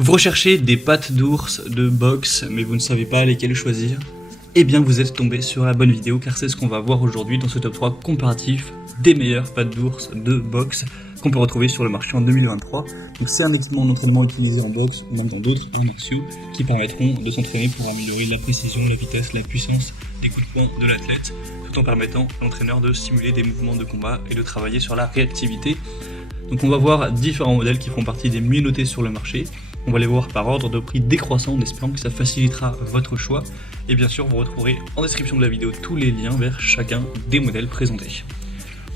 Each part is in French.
Vous recherchez des pattes d'ours de boxe, mais vous ne savez pas lesquelles choisir? Eh bien vous êtes tombé sur la bonne vidéo, car c'est ce qu'on va voir aujourd'hui dans ce top 3 comparatif des meilleures pattes d'ours de boxe qu'on peut retrouver sur le marché en 2023. Donc c'est un équipement d'entraînement utilisé en boxe ou même dans d'autres arts martiaux qui permettront de s'entraîner pour améliorer la précision, la vitesse, la puissance des coups de poing de l'athlète, tout en permettant à l'entraîneur de simuler des mouvements de combat et de travailler sur la réactivité. Donc on va voir différents modèles qui font partie des mieux notés sur le marché. On va les voir par ordre de prix décroissant en espérant que ça facilitera votre choix. Et bien sûr, vous retrouverez en description de la vidéo tous les liens vers chacun des modèles présentés.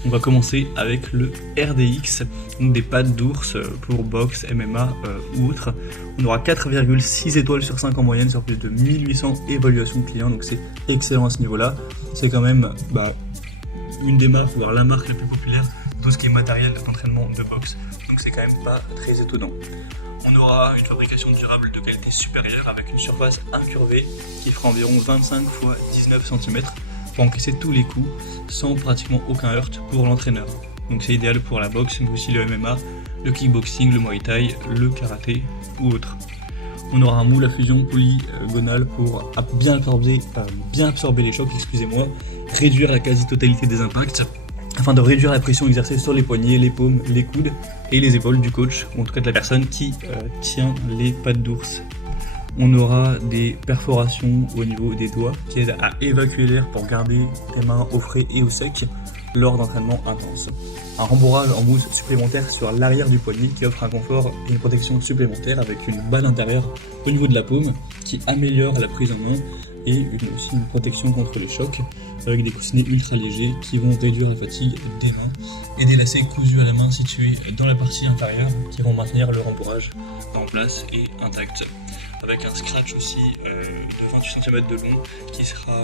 On va commencer avec le RDX, donc des pattes d'ours pour boxe, MMA ou autre. On aura 4,6 étoiles sur 5 en moyenne sur plus de 1800 évaluations clients, donc c'est excellent à ce niveau-là. C'est quand même une des marques, voire la marque la plus populaire de tout ce qui est matériel d'entraînement de boxe. Donc c'est quand même pas très étonnant. On aura une fabrication durable de qualité supérieure avec une surface incurvée qui fera environ 25 x 19 cm pour encaisser tous les coups sans pratiquement aucun heurt pour l'entraîneur. Donc c'est idéal pour la boxe, mais aussi le MMA, le kickboxing, le muay thai, le karaté ou autre. On aura un moule à fusion polygonal pour bien absorber les chocs, réduire la quasi-totalité des impacts, afin de réduire la pression exercée sur les poignets, les paumes, les coudes et les épaules du coach, ou en tout cas de la personne qui tient les pattes d'ours. On aura des perforations au niveau des doigts qui aident à évacuer l'air pour garder les mains au frais et au sec lors d'entraînements intenses. Un rembourrage en mousse supplémentaire sur l'arrière du poignet qui offre un confort et une protection supplémentaire avec une balle intérieure au niveau de la paume qui améliore la prise en main et aussi une protection contre le choc avec des coussinets ultra légers qui vont réduire la fatigue des mains et des lacets cousus à la main situés dans la partie inférieure qui vont maintenir le rembourrage en place et intact, avec un scratch aussi de 28 cm de long qui sera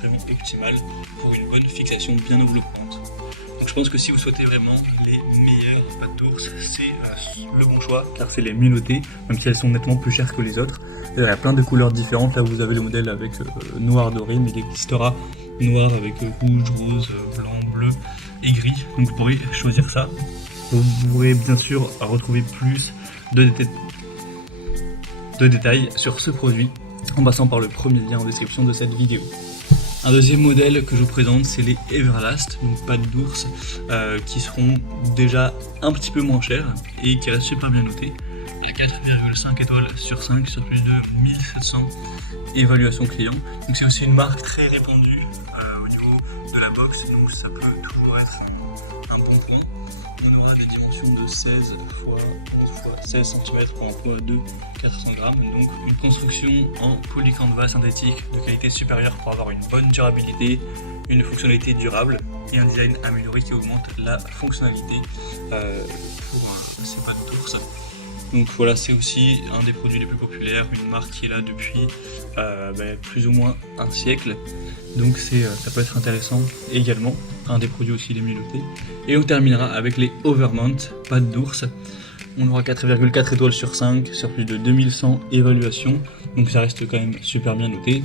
vraiment optimal pour une bonne fixation bien enveloppante. Donc je pense que si vous souhaitez vraiment les meilleures pattes d'ours, c'est le bon choix, car c'est les mieux notées, même si elles sont nettement plus chères que les autres. Il y a plein de couleurs différentes, là vous avez le modèle avec noir doré, mais il existera noir avec rouge, rose, blanc, bleu et gris, donc vous pourrez choisir ça. Vous pourrez bien sûr retrouver plus de détails sur ce produit en passant par le premier lien en description de cette vidéo. Un deuxième modèle que je vous présente, c'est les Everlast, donc pattes d'ours qui seront déjà un petit peu moins chères et qui restent super bien notées, à 4,5 étoiles sur 5 sur plus de 1700 évaluations clients. Donc c'est aussi une marque très répandue au niveau de la boxe, donc ça peut toujours être un bon point. On aura des dimensions de 16 x 11 x 16 cm pour un poids de 400 g, donc une construction en polycanvas synthétique de qualité supérieure pour avoir une bonne durabilité, une fonctionnalité durable et un design amélioré qui augmente la fonctionnalité pour ces pattes d'ours. Donc voilà, c'est aussi un des produits les plus populaires, une marque qui est là depuis plus ou moins un siècle. Donc ça peut être intéressant également, un des produits aussi les mieux notés. Et on terminera avec les Overmount pattes d'ours. On aura 4,4 étoiles sur 5 sur plus de 2100 évaluations, donc ça reste quand même super bien noté.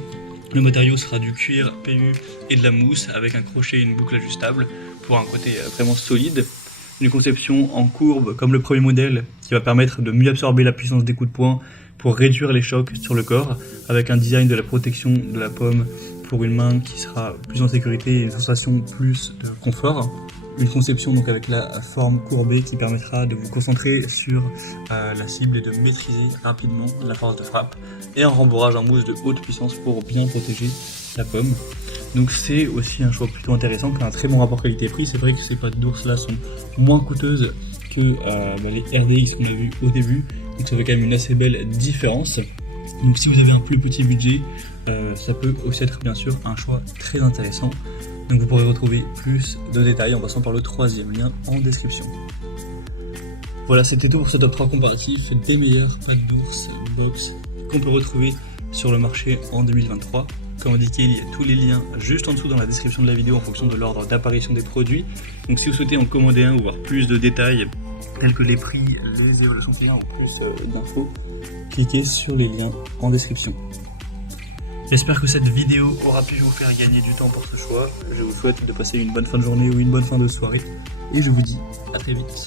Le matériau sera du cuir PU et de la mousse avec un crochet et une boucle ajustable pour un côté vraiment solide. Une conception en courbe comme le premier modèle qui va permettre de mieux absorber la puissance des coups de poing pour réduire les chocs sur le corps, avec un design de la protection de la paume pour une main qui sera plus en sécurité et une sensation plus de confort. Une conception donc avec la forme courbée qui permettra de vous concentrer sur la cible et de maîtriser rapidement la force de frappe, et un rembourrage en mousse de haute puissance pour bien protéger la paume. Donc c'est aussi un choix plutôt intéressant, qui a un très bon rapport qualité-prix. C'est vrai que ces pattes d'ours là sont moins coûteuses que les RDX qu'on a vu au début, donc ça fait quand même une assez belle différence. Donc si vous avez un plus petit budget, ça peut aussi être bien sûr un choix très intéressant. Donc vous pourrez retrouver plus de détails en passant par le troisième lien en description. Voilà, c'était tout pour ce top 3 comparatif des meilleures pattes d'ours box qu'on peut retrouver sur le marché en 2023. Comme indiqué, il y a tous les liens juste en dessous dans la description de la vidéo en fonction de l'ordre d'apparition des produits. Donc si vous souhaitez en commander un ou voir plus de détails tels que les prix, les évaluations clients ou plus d'infos, cliquez sur les liens en description. J'espère que cette vidéo aura pu vous faire gagner du temps pour ce choix. Je vous souhaite de passer une bonne fin de journée ou une bonne fin de soirée. Et je vous dis à très vite.